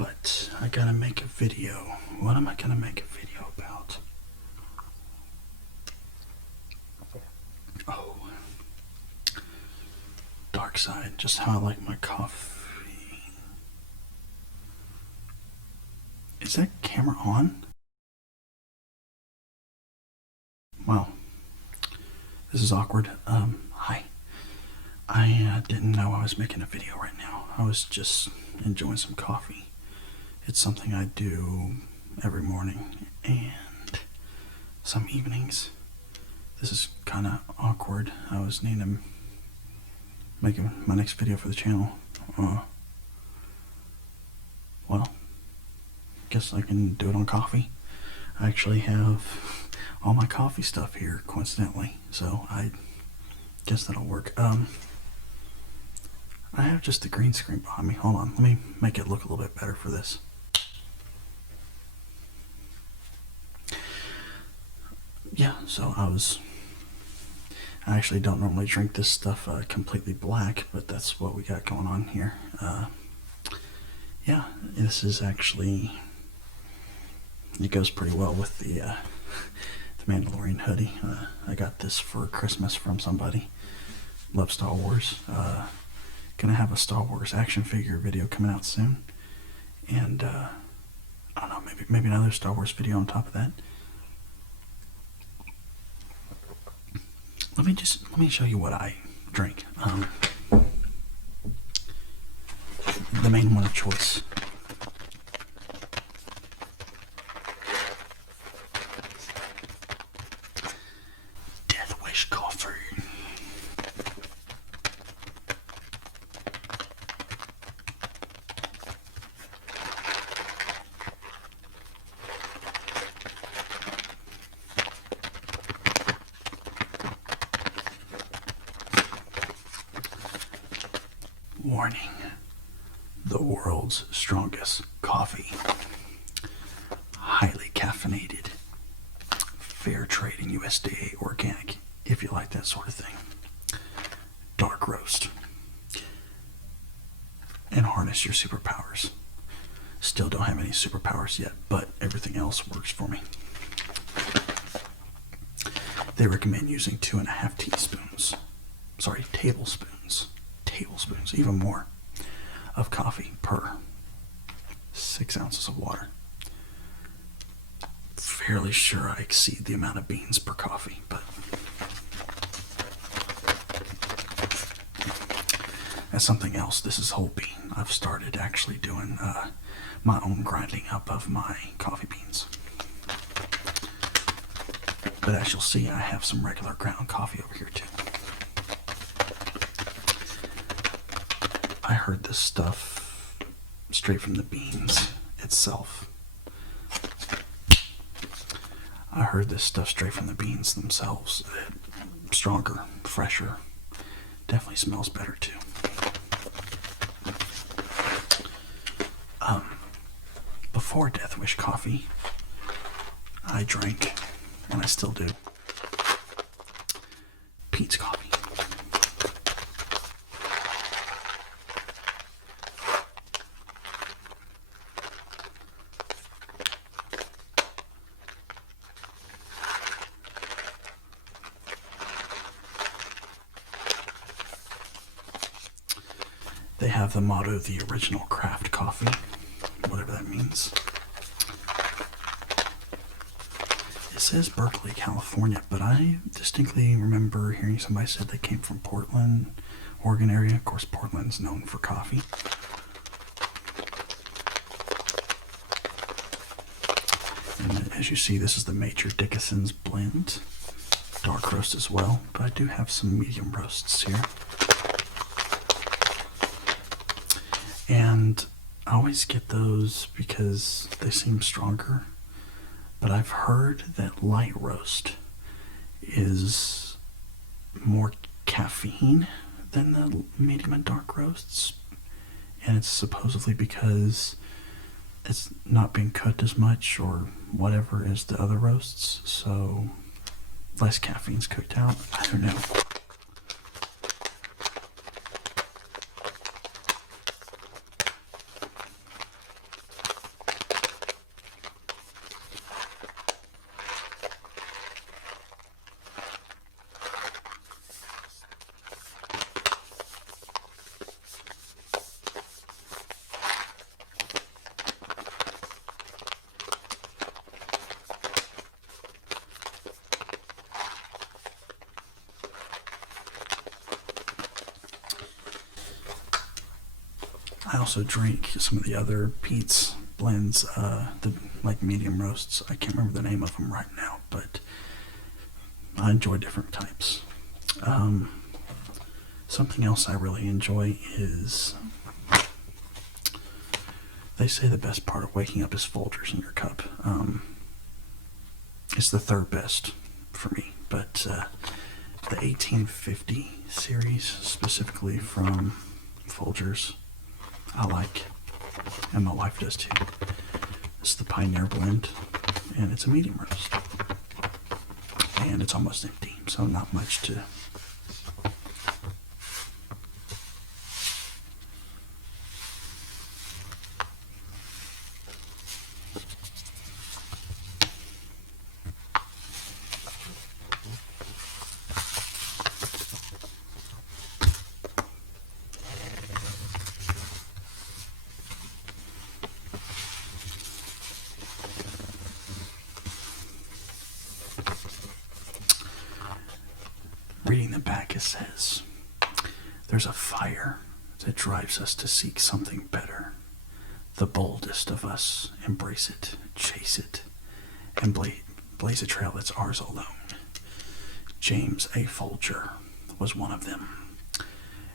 but I gotta make a video. What am I gonna make a video about? Oh, dark side, just how I like my coffee. Is that camera on? Wow, this is awkward. Hi. I didn't know I was making a video right now. I was just enjoying some coffee. It's something I do every morning and some evenings. This is kind of awkward. I was needing to make my next video for the channel. Well, guess I can do it on coffee. I actually have all my coffee stuff here, coincidentally, so I guess that'll work. I have just the green screen behind me. Hold on, let me make it look a little bit better for this. Yeah, so I actually don't normally drink this stuff completely black, but that's what we got going on here. Yeah, this is actually, it goes pretty well with the Mandalorian hoodie. I got this for Christmas from somebody. Love Star Wars. Gonna have a Star Wars action figure video coming out soon, and I don't know, maybe another Star Wars video on top of that. Let me show you what I drink. The main one of choice. Death Wish coffee. Warning, the world's strongest coffee. Highly caffeinated, fair trade and USDA organic, if you like that sort of thing. Dark roast. And harness your superpowers. Still don't have any superpowers yet, but everything else works for me. They recommend using 2.5 tablespoons, even more, of coffee per 6 ounces of water. Fairly sure I exceed the amount of beans per coffee, but that's something else. This is whole bean. I've started actually doing my own grinding up of my coffee beans. But as you'll see, I have some regular ground coffee over here too. I heard this stuff straight from the beans itself. I heard this stuff straight from the beans themselves. Stronger, fresher, definitely smells better too. Before Death Wish coffee, I drank, and I still do, Pete's coffee. They have the motto, the original craft coffee, whatever that means. It says Berkeley, California, but I distinctly remember hearing somebody said they came from Portland, Oregon area. Of course, Portland's known for coffee. And as you see, this is the Major Dickinson's blend. Dark roast as well, but I do have some medium roasts here. And I always get those because they seem stronger, but I've heard that light roast is more caffeine than the medium and dark roasts, and it's supposedly because it's not being cooked as much or whatever as the other roasts, so less caffeine's cooked out. I don't know. I also drink some of the other Pete's blends, the like medium roasts. I can't remember the name of them right now, but I enjoy different types. Something else I really enjoy is, they say the best part of waking up is Folgers in your cup. It's the third best for me, but the 1850 series, specifically from Folgers, I like, and my wife does too. It's the Pioneer blend, and it's a medium roast, and it's almost empty, so not much to. Reading the back, it says, "There's a fire that drives us to seek something better. The boldest of us embrace it, chase it, and blaze a trail that's ours alone. James A. Folger was one of them,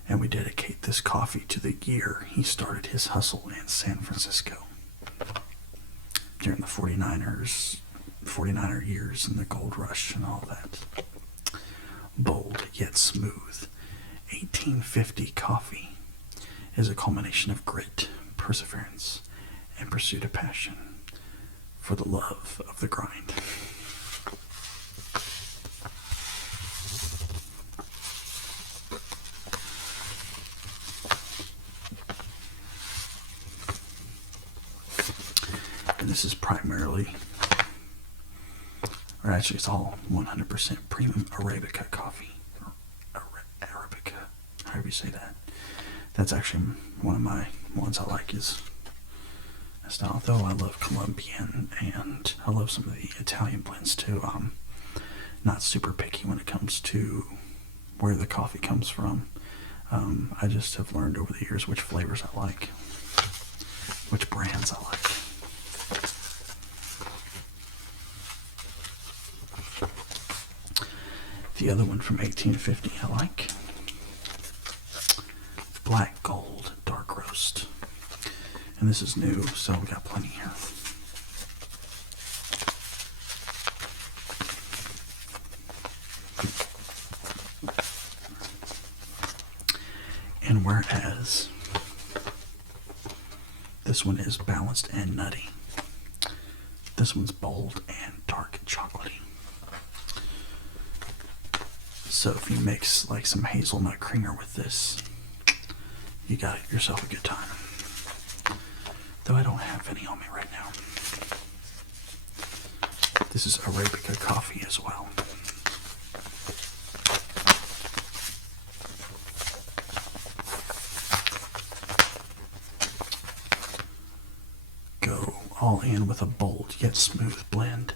and we dedicate this coffee to the year he started his hustle in San Francisco during the 49er years and the gold rush and all that. Bold yet smooth, 1850 coffee is a culmination of grit, perseverance, and pursuit of passion for the love of the grind." And this is primarily, or actually it's all 100% premium Arabica coffee. Arabica, however you say that. That's actually one of my ones I like is that style. Though I love Colombian and I love some of the Italian blends too. I'm not super picky when it comes to where the coffee comes from. I just have learned over the years which flavors I like, which brands I like. The other one from 1850 I like. Black Gold Dark Roast. And this is new, so we got plenty here. And whereas this one is balanced and nutty, this one's bold and dark chocolatey. So if you mix like some hazelnut creamer with this, you got yourself a good time. Though I don't have any on me right now. This is Arabica coffee as well. Go all in with a bold yet smooth blend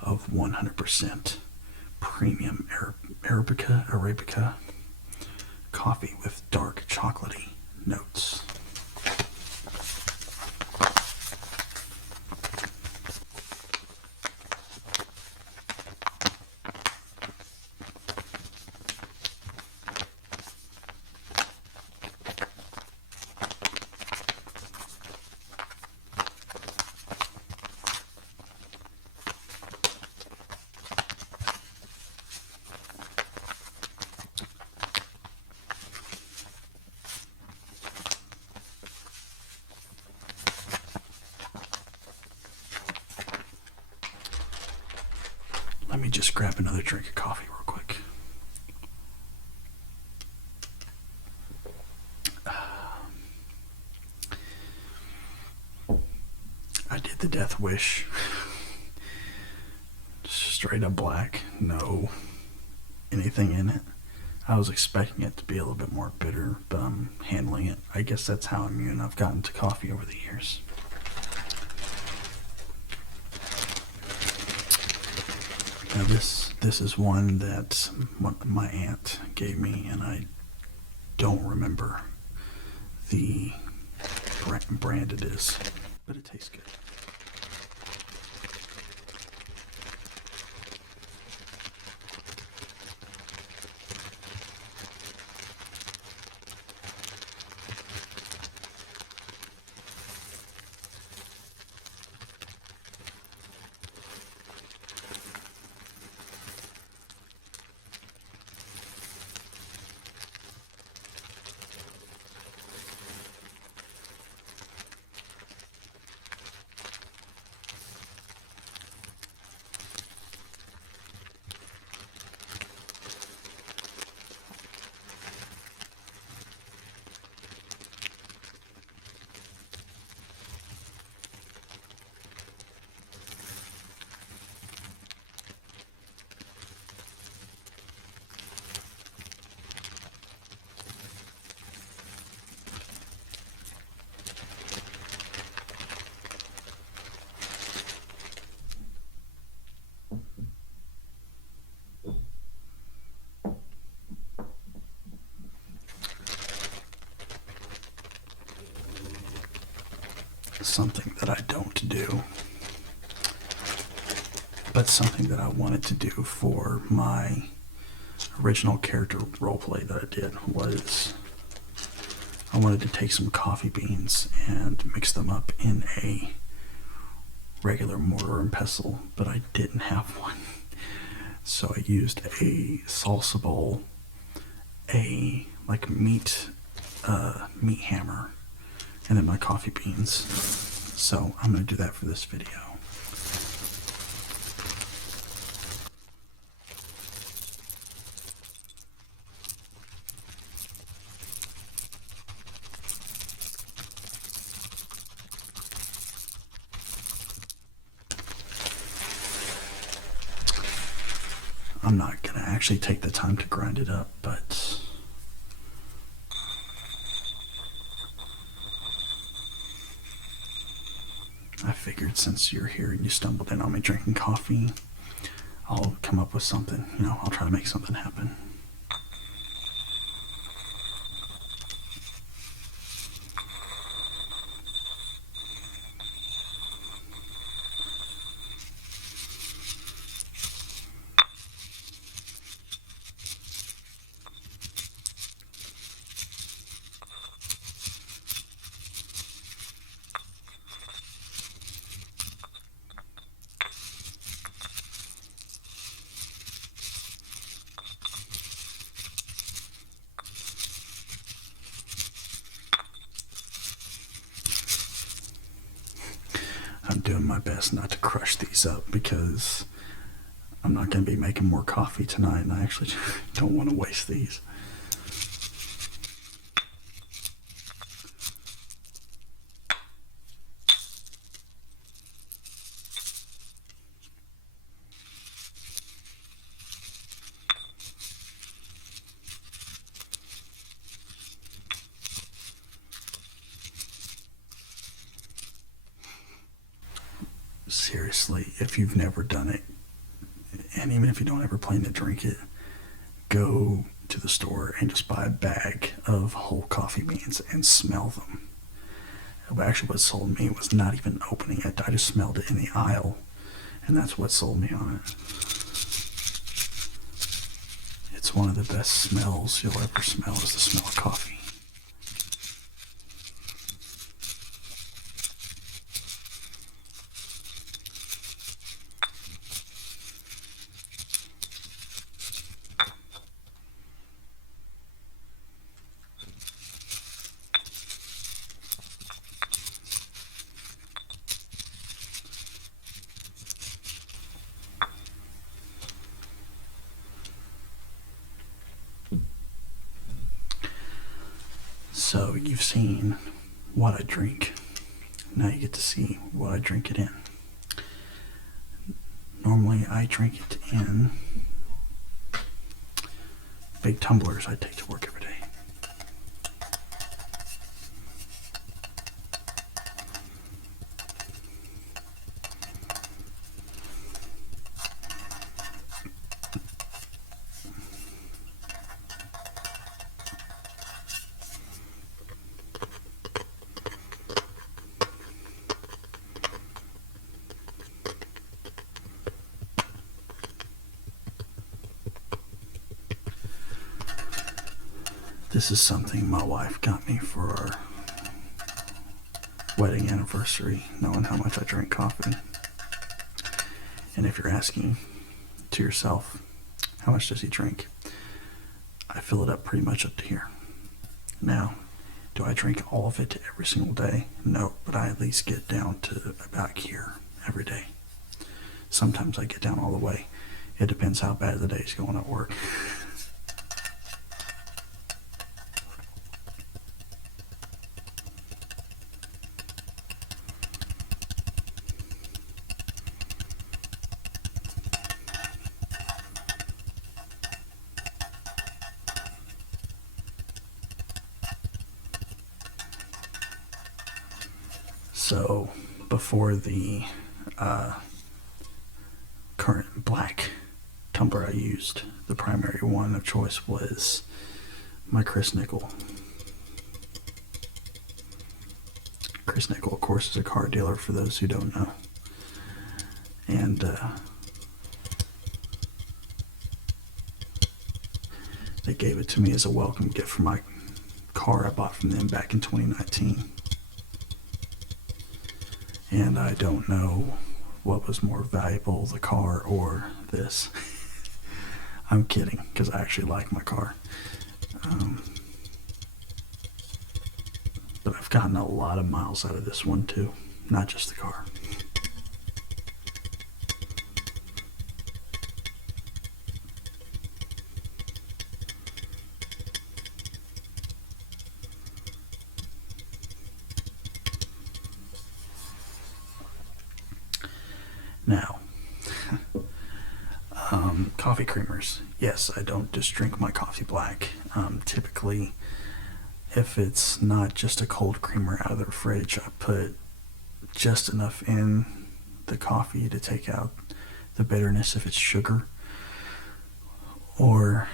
of 100% premium Arabica coffee with dark chocolatey notes. Let me just grab another drink of coffee real quick. I did the death wish. Straight up black. No anything in it. I was expecting it to be a little bit more bitter, but I'm handling it. I guess that's how immune I've gotten to coffee over the years. Now this is one that my aunt gave me, and I don't remember the brand it is, but it tastes good. Something that I don't do, but something that I wanted to do for my original character roleplay that I did was I wanted to take some coffee beans and mix them up in a regular mortar and pestle, but I didn't have one. So I used a salsa bowl, a like meat hammer, and then my coffee beans. So I'm going to do that for this video. I'm not going to actually take the time to grind it up, but I figured since you're here and you stumbled in on me drinking coffee, I'll come up with something. I'll try to make something happen. I'm doing my best not to crush these up because I'm not going to be making more coffee tonight, and I actually don't want to waste these. Seriously, if you've never done it, and even if you don't ever plan to drink it, go to the store and just buy a bag of whole coffee beans and smell them. Actually, what sold me was not even opening it. I just smelled it in the aisle, and that's what sold me on it. It's one of the best smells you'll ever smell, is the smell of coffee. So you've seen what I drink. Now you get to see what I drink it in. Normally I drink it in big tumblers I take to work every day. This is something my wife got me for our wedding anniversary, knowing how much I drink coffee. And if you're asking to yourself, how much does he drink? I fill it up pretty much up to here. Now, do I drink all of it every single day? No, but I at least get down to about here every day. Sometimes I get down all the way. It depends how bad the day's going at work. So before the current black tumbler I used, the primary one of choice was my Chris Nickel. Chris Nickel, of course, is a car dealer for those who don't know. And they gave it to me as a welcome gift for my car I bought from them back in 2019. And I don't know what was more valuable, the car or this. I'm kidding, because I actually like my car. But I've gotten a lot of miles out of this one too, not just the car. Now, coffee creamers. Yes, I don't just drink my coffee black. Typically, if it's not just a cold creamer out of the fridge, I put just enough in the coffee to take out the bitterness if it's sugar. Or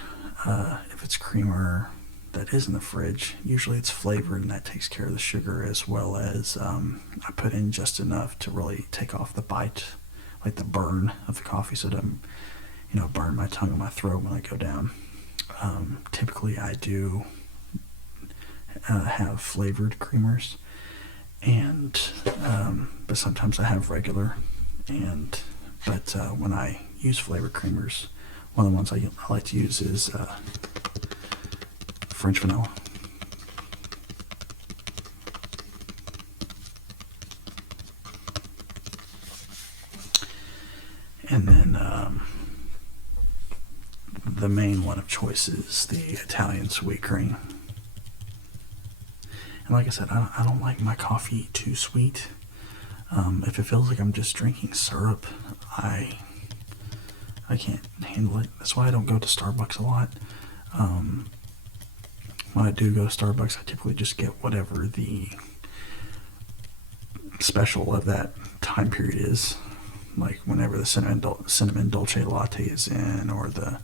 if it's creamer that is in the fridge, usually it's flavored and that takes care of the sugar, as well as I put in just enough to really take off the bite, like the burn of the coffee, so it doesn't, burn my tongue and my throat when I go down. Typically I do have flavored creamers, and but sometimes I have regular. But when I use flavored creamers, one of the ones I like to use is French vanilla. And then the main one of choice is the Italian sweet cream. And like I said, I don't like my coffee too sweet. If it feels like I'm just drinking syrup, I can't handle it. That's why I don't go to Starbucks a lot. When I do go to Starbucks, I typically just get whatever the special of that time period is. Like whenever the cinnamon dolce latte is in, or the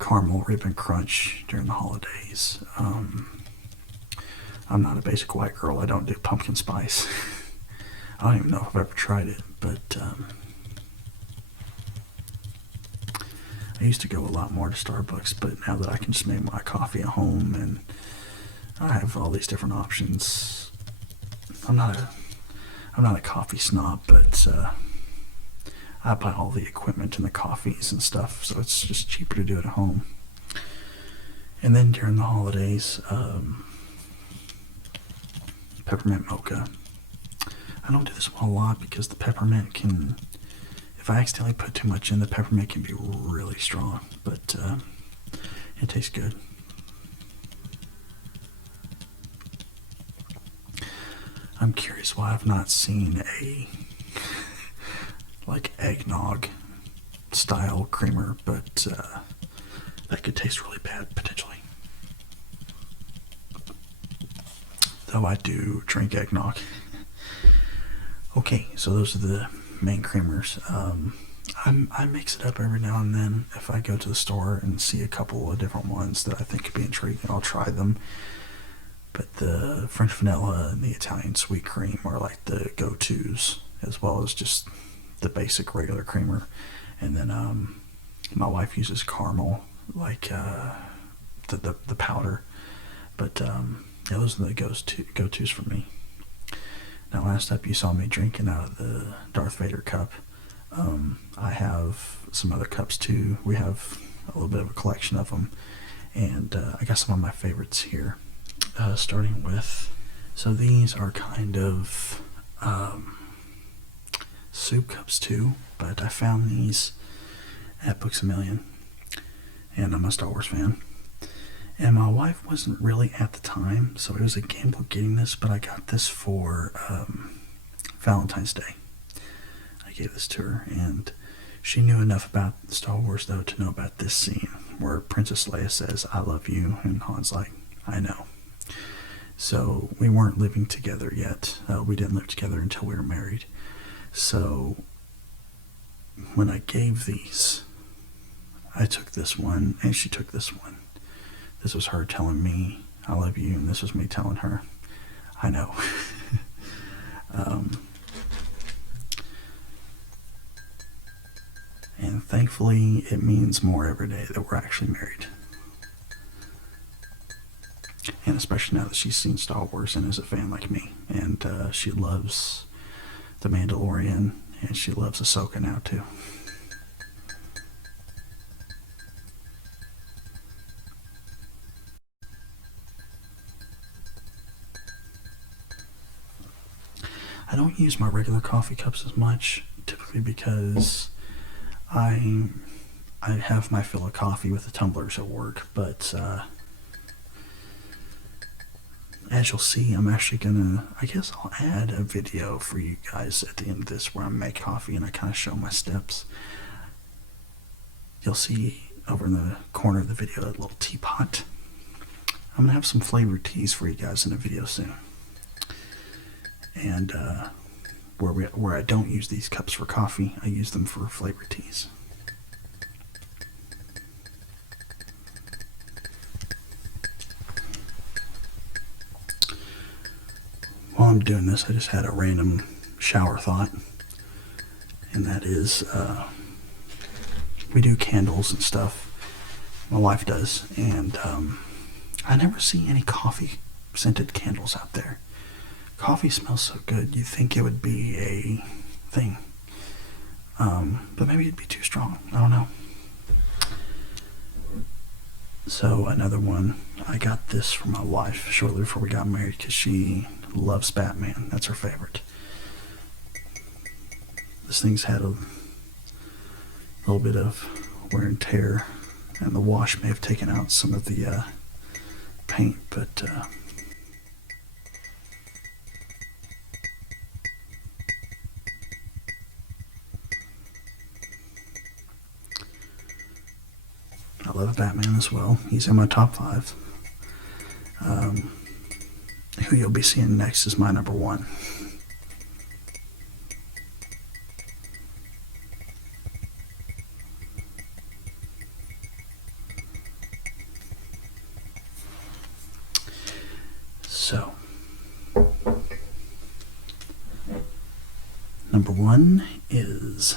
caramel ribbon crunch during the holidays. I'm not a basic white girl. I don't do pumpkin spice. I don't even know if I've ever tried it, but I used to go a lot more to Starbucks, but now that I can just make my coffee at home and I have all these different options, I'm not a coffee snob, but I buy all the equipment and the coffees and stuff, so it's just cheaper to do it at home. And then during the holidays, peppermint mocha. I don't do this one a lot because the peppermint can, if I accidentally put too much in, the peppermint can be really strong, but it tastes good. I'm curious why I've not seen a like eggnog style creamer, but that could taste really bad potentially. Though I do drink eggnog. Okay, so those are the main creamers. I mix it up every now and then. If I go to the store and see a couple of different ones that I think could be intriguing, I'll try them. But the French vanilla and the Italian sweet cream are like the go-tos, as well as just the basic regular creamer. And then my wife uses caramel, like the powder. But yeah, those are the go-tos for me. Now, last up, you saw me drinking out of the Darth Vader cup. I have some other cups too. We have a little bit of a collection of them, and I got some of my favorites here. Starting with, so these are kind of soup cups too, but I found these at Books A Million, and I'm a Star Wars fan. And my wife wasn't really at the time, so it was a gamble getting this, but I got this for Valentine's Day. I gave this to her, and she knew enough about Star Wars, though, to know about this scene where Princess Leia says, "I love you," and Han's like, "I know." So we weren't living together yet. We didn't live together until we were married. So when I gave these, I took this one, and she took this one. This was her telling me, "I love you," and this was me telling her, "I know." And thankfully, it means more every day that we're actually married. And especially now that she's seen Star Wars and is a fan like me. And she loves The Mandalorian, and she loves Ahsoka now too. I don't use my regular coffee cups as much, typically because I have my fill of coffee with the tumblers at work, but as you'll see, I'm actually I guess I'll add a video for you guys at the end of this where I make coffee and I kind of show my steps. You'll see over in the corner of the video a little teapot. I'm going to have some flavored teas for you guys in a video soon. And where I don't use these cups for coffee, I use them for flavored teas. While I'm doing this, I just had a random shower thought, and that is, we do candles and stuff. My wife does, and I never see any coffee scented candles out there. Coffee smells so good, you'd think it would be a thing. But maybe it'd be too strong. I don't know. So another one, I got this for my wife shortly before we got married because she loves Batman. That's her favorite. This thing's had a little bit of wear and tear, and the wash may have taken out some of the paint, but I love Batman as well. He's in my top 5. Who you'll be seeing next is my number 1. So, number 1 is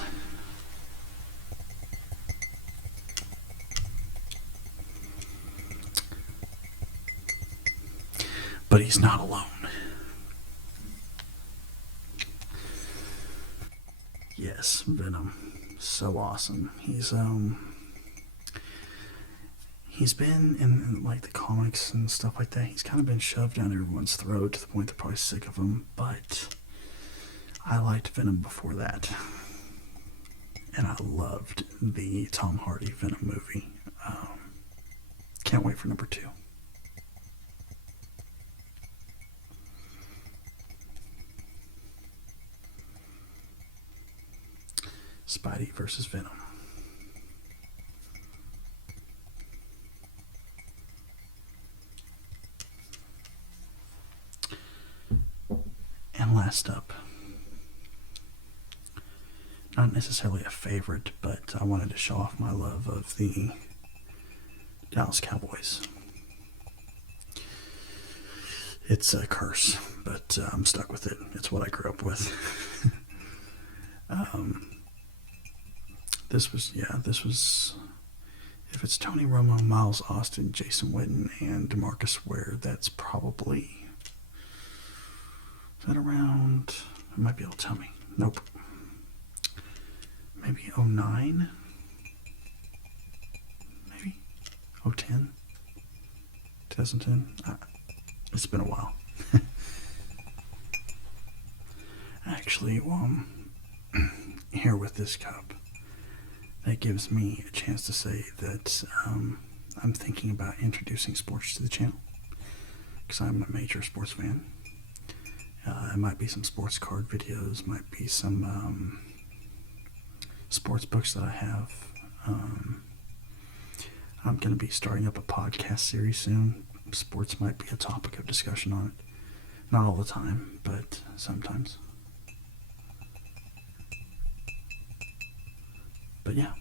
But He's Not Alone. Yes, Venom. So awesome. He's been in like the comics and stuff like that. He's kind of been shoved down everyone's throat to the point they're probably sick of him. But I liked Venom before that, and I loved the Tom Hardy Venom movie. Can't wait for number 2. Spidey versus Venom. And last up, not necessarily a favorite, but I wanted to show off my love of the Dallas Cowboys. It's a curse, but I'm stuck with it. It's what I grew up with. If it's Tony Romo, Miles Austin, Jason Witten, and DeMarcus Ware, that's probably... Is that around... You might be able to tell me. Nope. Maybe 09? Maybe 010? 2010? It's been a while. Actually, while I'm here with this cup, that gives me a chance to say that I'm thinking about introducing sports to the channel, because I'm a major sports fan. It might be some sports card videos, might be some sports books that I have. I'm going to be starting up a podcast series soon. Sports might be a topic of discussion on it. Not all the time, but sometimes. But yeah.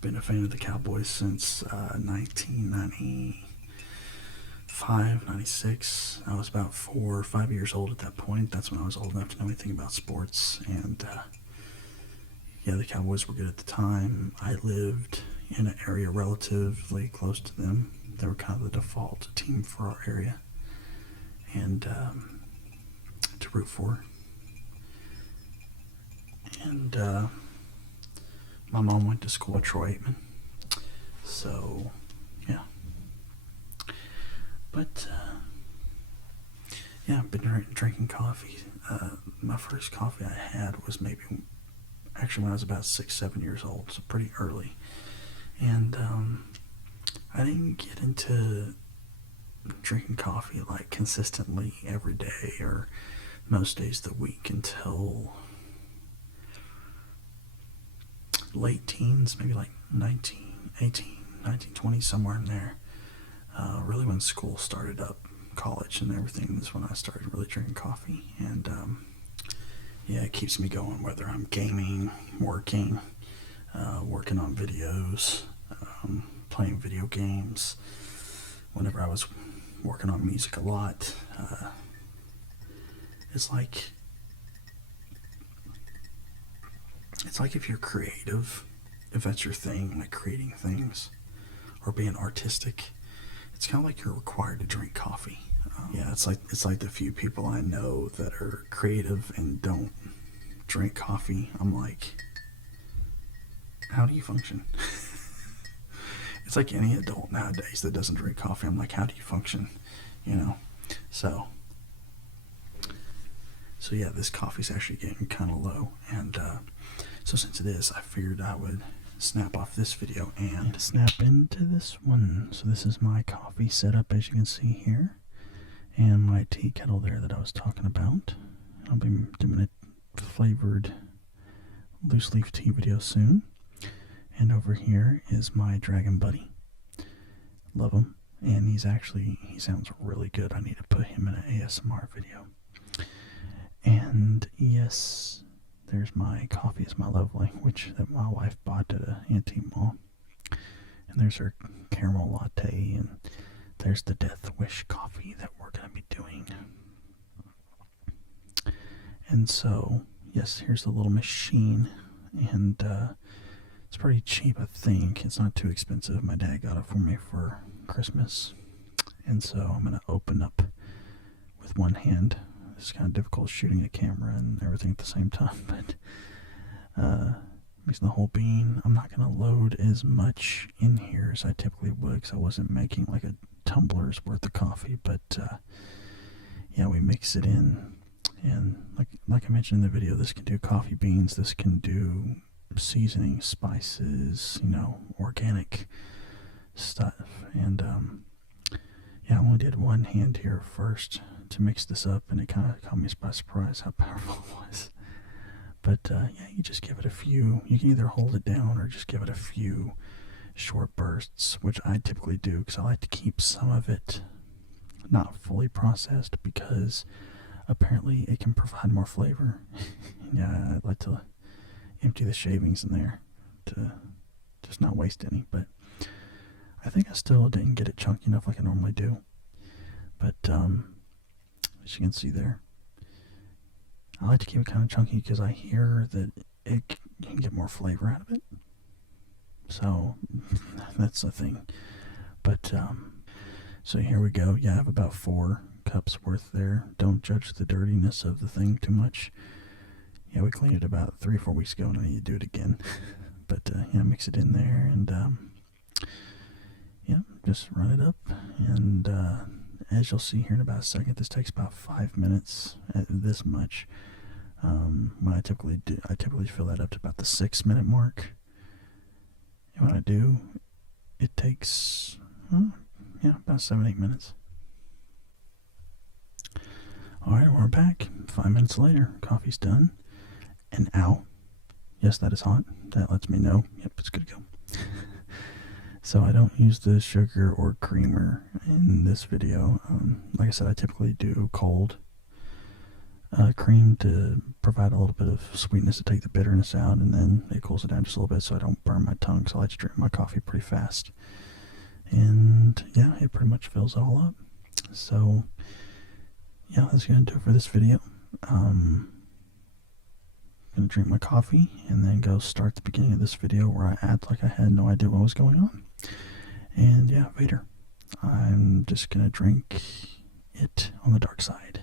Been a fan of the Cowboys since 1995, 96. I was about 4 or 5 years old at that point. That's when I was old enough to know anything about sports. And yeah, the Cowboys were good at the time. I lived in an area relatively close to them. They were kind of the default team for our area. And to root for. And my mom went to school at Troy Aikman. So, yeah. But, yeah, I've been drinking coffee. My first coffee I had was maybe, actually when I was about 6, 7 years old, so pretty early. And I didn't get into drinking coffee like consistently every day or most days of the week until late teens, maybe like 19, 18, 19, 20, somewhere in there. Really when school started up, college and everything, is when I started really drinking coffee. And yeah, it keeps me going, whether I'm gaming, working, working on videos, playing video games. Whenever I was working on music a lot, it's like if you're creative, if that's your thing, like creating things or being artistic, it's kind of like you're required to drink coffee. Yeah, it's like the few people I know that are creative and don't drink coffee. I'm like, how do you function? It's like any adult nowadays that doesn't drink coffee. I'm like, how do you function? You know? So yeah, this coffee's actually getting kind of low. And so since it is, I figured I would snap off this video and snap into this one. So this is my coffee setup, as you can see here. And my tea kettle there that I was talking about. I'll be doing a flavored loose leaf tea video soon. And over here is my dragon buddy. Love him. And he sounds really good. I need to put him in an ASMR video. And yes, there's my coffee is my lovely, which that my wife bought at an antique mall. And there's her caramel latte, and there's the Death Wish coffee that we're going to be doing. And so, yes, here's the little machine, and it's pretty cheap, I think. It's not too expensive. My dad got it for me for Christmas. And so I'm going to open up with one hand. It's kind of difficult shooting a camera and everything at the same time, but mixing the whole bean. I'm not going to load as much in here as I typically would, because I wasn't making like a tumbler's worth of coffee, but yeah, we mix it in. And like I mentioned in the video, this can do coffee beans, this can do seasoning, spices, organic stuff. And yeah, I only did one hand here first to mix this up, and it kind of caught me by surprise how powerful it was. But yeah, you just give it a few. You can either hold it down or just give it a few short bursts, which I typically do because I like to keep some of it not fully processed, because apparently it can provide more flavor. Yeah, I'd like to empty the shavings in there to just not waste any, but I think I still didn't get it chunky enough like I normally do. But as you can see there, I like to keep it kind of chunky because I hear that it you can get more flavor out of it. So that's the thing. But so here we go. Yeah, I have about 4 cups worth there. Don't judge the dirtiness of the thing too much. Yeah, we cleaned it about 3 or 4 weeks ago, and I need to do it again. But yeah, mix it in there, and yeah, just run it up. And as you'll see here in about a second, this takes about 5 minutes at this much. When I typically fill that up to about the 6-minute mark. And when I do, it takes about 7-8 minutes. Alright, we're back. 5 minutes later, coffee's done. And ow, yes, that is hot. That lets me know, yep, it's good to go. So I don't use the sugar or creamer in this video. Like I said, I typically do cold cream to provide a little bit of sweetness to take the bitterness out, and then it cools it down just a little bit so I don't burn my tongue. So I like to drink my coffee pretty fast. And yeah, it pretty much fills it all up. So yeah, that's going to do it for this video. Going to drink my coffee and then go start the beginning of this video where I act like I had no idea what was going on. And yeah, Vader. I'm just going to drink it on the dark side.